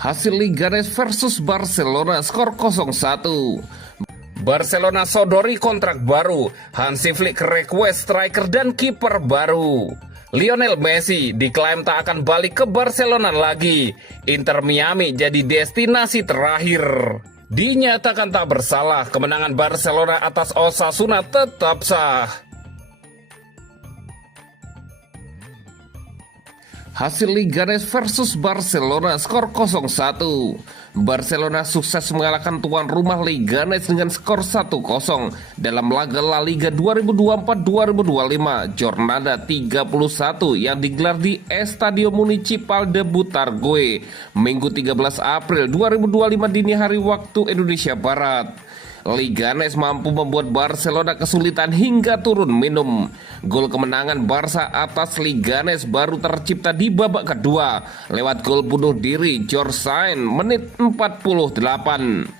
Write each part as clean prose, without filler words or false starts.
Hasil Leganes versus Barcelona skor 0-1. Barcelona sodori kontrak baru, Hansi Flick request striker dan kiper baru. Lionel Messi diklaim tak akan balik ke Barcelona lagi. Inter Miami jadi destinasi terakhir. Dinyatakan tak bersalah, kemenangan Barcelona atas Osasuna tetap sah. Hasil Leganes versus Barcelona skor 0-1. Barcelona sukses mengalahkan tuan rumah Leganes dengan skor 1-0 dalam laga La Liga 2024-2025 Jornada 31 yang digelar di Estadio Municipal de Butarque Minggu 13 April 2025 dini hari waktu Indonesia Barat. Leganes mampu membuat Barcelona kesulitan hingga turun minum. Gol kemenangan Barca atas Leganes baru tercipta di babak kedua lewat gol bunuh diri George Sainz menit 48.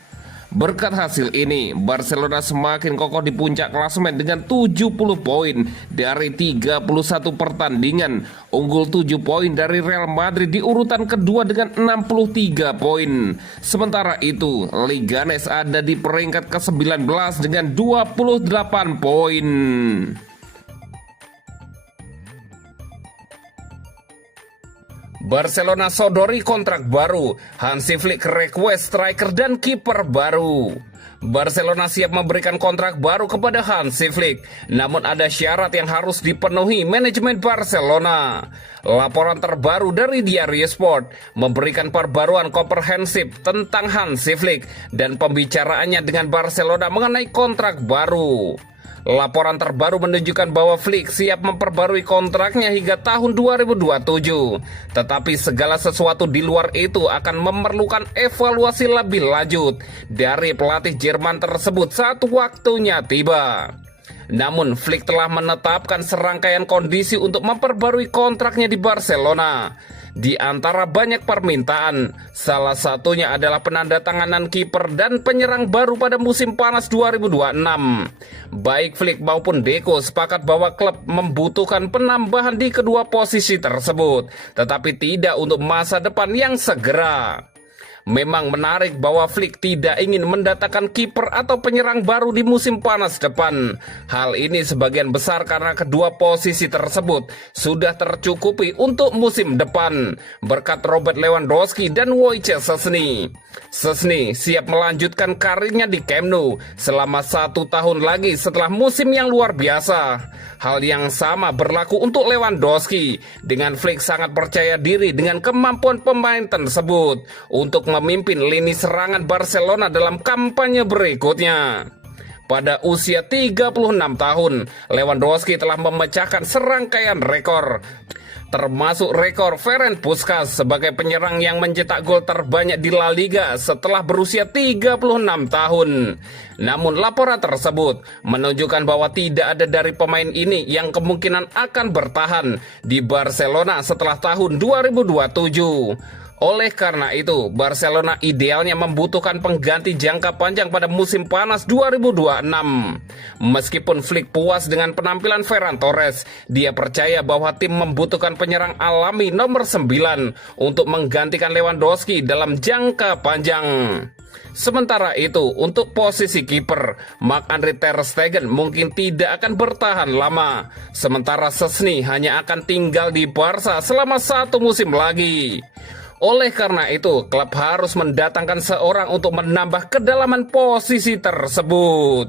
Berkat hasil ini, Barcelona semakin kokoh di puncak klasemen dengan 70 poin dari 31 pertandingan, unggul 7 poin dari Real Madrid di urutan kedua dengan 63 poin. Sementara itu, Leganes ada di peringkat ke-19 dengan 28 poin. Barcelona sodori kontrak baru, Hansi Flick request striker dan kiper baru. Barcelona siap memberikan kontrak baru kepada Hansi Flick, namun ada syarat yang harus dipenuhi manajemen Barcelona. Laporan terbaru dari Diario Sport memberikan perbaruan komprehensif tentang Hansi Flick dan pembicaraannya dengan Barcelona mengenai kontrak baru. Laporan terbaru menunjukkan bahwa Flick siap memperbarui kontraknya hingga tahun 2027. Tetapi segala sesuatu di luar itu akan memerlukan evaluasi lebih lanjut dari pelatih Jerman tersebut saat waktunya tiba. Namun Flick telah menetapkan serangkaian kondisi untuk memperbarui kontraknya di Barcelona. Di antara banyak permintaan, salah satunya adalah penandatanganan kiper dan penyerang baru pada musim panas 2026. Baik Flick maupun Deco sepakat bahwa klub membutuhkan penambahan di kedua posisi tersebut, tetapi tidak untuk masa depan yang segera. Memang menarik bahwa Flick tidak ingin mendatangkan kiper atau penyerang baru di musim panas depan. Hal ini sebagian besar karena kedua posisi tersebut sudah tercukupi untuk musim depan berkat Robert Lewandowski dan Wojciech Szczesny. Szczesny siap melanjutkan karirnya di Camp Nou selama 1 tahun lagi setelah musim yang luar biasa. Hal yang sama berlaku untuk Lewandowski. Dengan Flick sangat percaya diri dengan kemampuan pemain tersebut untuk memimpin lini serangan Barcelona dalam kampanye berikutnya. Pada usia 36 tahun, Lewandowski telah memecahkan serangkaian rekor, termasuk rekor Ferenc Puskás sebagai penyerang yang mencetak gol terbanyak di La Liga setelah berusia 36 tahun. Namun laporan tersebut menunjukkan bahwa tidak ada dari pemain ini yang kemungkinan akan bertahan di Barcelona setelah tahun 2027. Oleh karena itu, Barcelona idealnya membutuhkan pengganti jangka panjang pada musim panas 2026. Meskipun Flick puas dengan penampilan Ferran Torres, dia percaya bahwa tim membutuhkan penyerang alami nomor 9 untuk menggantikan Lewandowski dalam jangka panjang. Sementara itu, untuk posisi kiper, Marc-Andre ter Stegen mungkin tidak akan bertahan lama. Sementara Szczesny hanya akan tinggal di Barca selama 1 musim lagi. Oleh karena itu, klub harus mendatangkan seorang untuk menambah kedalaman posisi tersebut.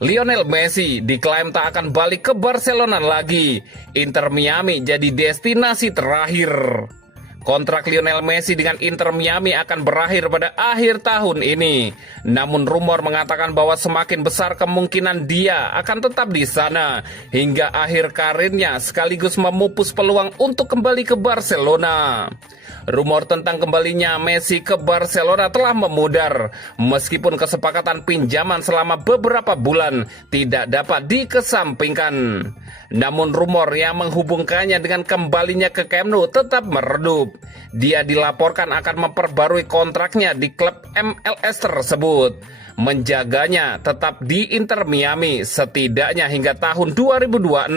Lionel Messi diklaim tak akan balik ke Barcelona lagi. Inter Miami jadi destinasi terakhir. Kontrak Lionel Messi dengan Inter Miami akan berakhir pada akhir tahun ini. Namun rumor mengatakan bahwa semakin besar kemungkinan dia akan tetap di sana hingga akhir karirnya sekaligus memupus peluang untuk kembali ke Barcelona. Rumor tentang kembalinya Messi ke Barcelona telah memudar, meskipun kesepakatan pinjaman selama beberapa bulan tidak dapat dikesampingkan. Namun rumor yang menghubungkannya dengan kembalinya ke Camp Nou tetap meredup. Dia dilaporkan akan memperbarui kontraknya di klub MLS tersebut. menjaganya tetap di Inter Miami setidaknya hingga tahun 2026.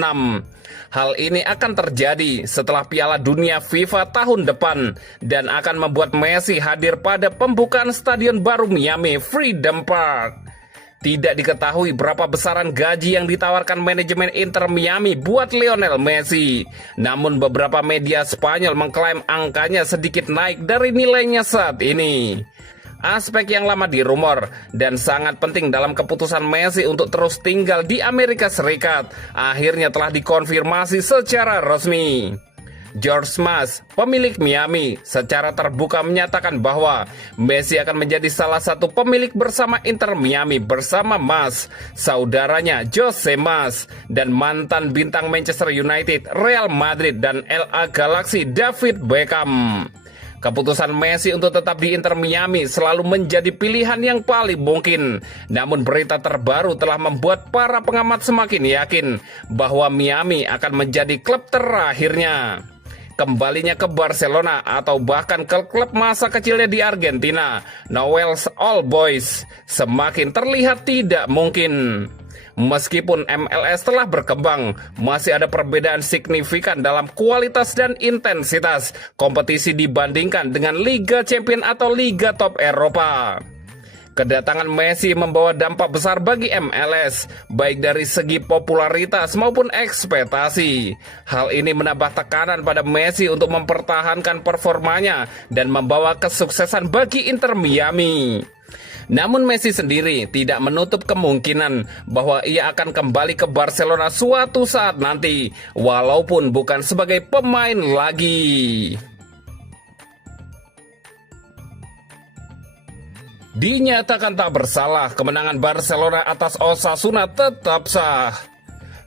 Hal ini akan terjadi setelah Piala Dunia FIFA tahun depan dan akan membuat Messi hadir pada pembukaan stadion baru Miami Freedom Park. Tidak diketahui berapa besaran gaji yang ditawarkan manajemen Inter Miami buat Lionel Messi. Namun beberapa media Spanyol mengklaim angkanya sedikit naik dari nilainya saat ini. Aspek yang lama dirumor dan sangat penting dalam keputusan Messi untuk terus tinggal di Amerika Serikat akhirnya telah dikonfirmasi secara resmi. George Mas, pemilik Miami, secara terbuka menyatakan bahwa Messi akan menjadi salah satu pemilik bersama Inter Miami bersama Mas, saudaranya Jose Mas, dan mantan bintang Manchester United, Real Madrid, dan LA Galaxy David Beckham. Keputusan Messi untuk tetap di Inter Miami selalu menjadi pilihan yang paling mungkin. Namun berita terbaru telah membuat para pengamat semakin yakin bahwa Miami akan menjadi klub terakhirnya. Kembalinya ke Barcelona atau bahkan ke klub masa kecilnya di Argentina, Newell's Old Boys, semakin terlihat tidak mungkin. Meskipun MLS telah berkembang, masih ada perbedaan signifikan dalam kualitas dan intensitas kompetisi dibandingkan dengan Liga Champions atau Liga Top Eropa. Kedatangan Messi membawa dampak besar bagi MLS, baik dari segi popularitas maupun ekspektasi. Hal ini menambah tekanan pada Messi untuk mempertahankan performanya dan membawa kesuksesan bagi Inter Miami. Namun Messi sendiri tidak menutup kemungkinan bahwa ia akan kembali ke Barcelona suatu saat nanti, walaupun bukan sebagai pemain lagi. Dinyatakan tak bersalah, kemenangan Barcelona atas Osasuna tetap sah.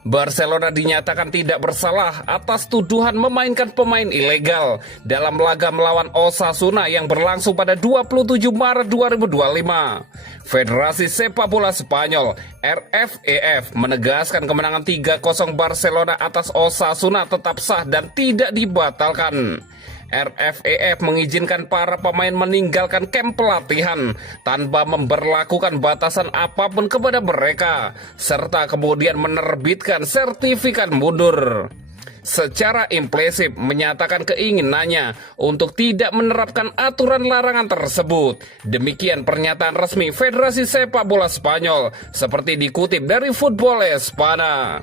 Barcelona dinyatakan tidak bersalah atas tuduhan memainkan pemain ilegal dalam laga melawan Osasuna yang berlangsung pada 27 Maret 2025. Federasi Sepak Bola Spanyol (RFEF) menegaskan kemenangan 3-0 Barcelona atas Osasuna tetap sah dan tidak dibatalkan. RFEF mengizinkan para pemain meninggalkan kamp pelatihan tanpa memberlakukan batasan apapun kepada mereka, serta kemudian menerbitkan sertifikat mundur. Secara implisit menyatakan keinginannya untuk tidak menerapkan aturan larangan tersebut. Demikian pernyataan resmi Federasi Sepak Bola Spanyol seperti dikutip dari Football Espana.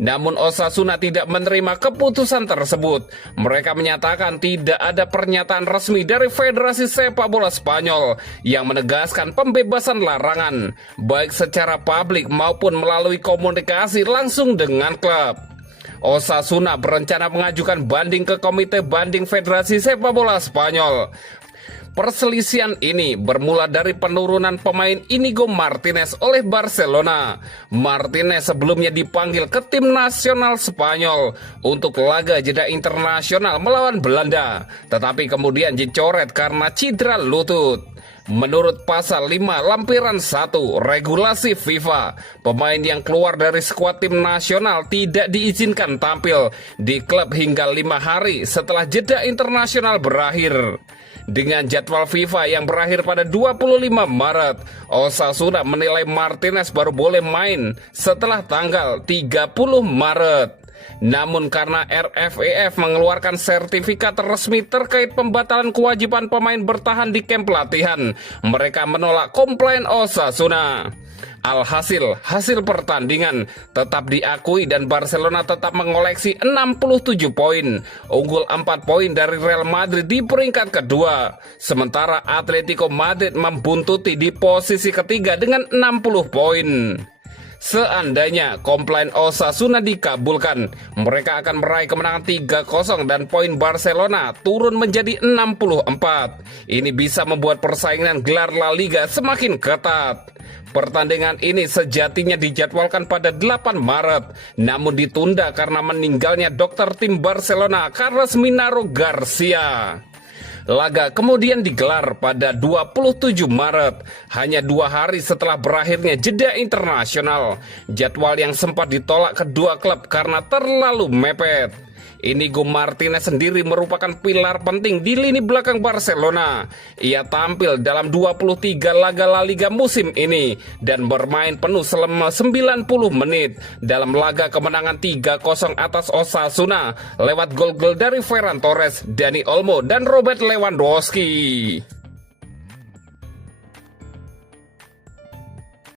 Namun Osasuna tidak menerima keputusan tersebut. Mereka menyatakan tidak ada pernyataan resmi dari Federasi Sepak Bola Spanyol yang menegaskan pembebasan larangan, baik secara publik maupun melalui komunikasi langsung dengan klub. Osasuna berencana mengajukan banding ke Komite Banding Federasi Sepak Bola Spanyol. Perselisihan ini bermula dari penurunan pemain Inigo Martinez oleh Barcelona. Martinez sebelumnya dipanggil ke tim nasional Spanyol untuk laga jeda internasional melawan Belanda, tetapi kemudian dicoret karena cedera lutut. Menurut pasal 5 lampiran 1 regulasi FIFA, pemain yang keluar dari skuad tim nasional tidak diizinkan tampil di klub hingga 5 hari setelah jeda internasional berakhir. Dengan jadwal FIFA yang berakhir pada 25 Maret, Osasuna menilai Martinez baru boleh main setelah tanggal 30 Maret. Namun karena RFEF mengeluarkan sertifikat resmi terkait pembatalan kewajiban pemain bertahan di kamp pelatihan, mereka menolak komplain Osasuna. Alhasil, hasil pertandingan tetap diakui dan Barcelona tetap mengoleksi 67 poin, unggul 4 poin dari Real Madrid di peringkat kedua. Sementara Atletico Madrid membuntuti di posisi ketiga dengan 60 poin. Seandainya komplain Osasuna dikabulkan, mereka akan meraih kemenangan 3-0 dan poin Barcelona turun menjadi 64. Ini bisa membuat persaingan gelar La Liga semakin ketat. Pertandingan ini sejatinya dijadwalkan pada 8 Maret, namun ditunda karena meninggalnya dokter tim Barcelona Carles Minaro Garcia. Laga kemudian digelar pada 27 Maret, hanya 2 hari setelah berakhirnya jeda internasional. Jadwal yang sempat ditolak kedua klub karena terlalu mepet. Inigo Martinez sendiri merupakan pilar penting di lini belakang Barcelona. Ia tampil dalam 23 laga La Liga musim ini dan bermain penuh selama 90 menit dalam laga kemenangan 3-0 atas Osasuna lewat gol-gol dari Ferran Torres, Dani Olmo, dan Robert Lewandowski.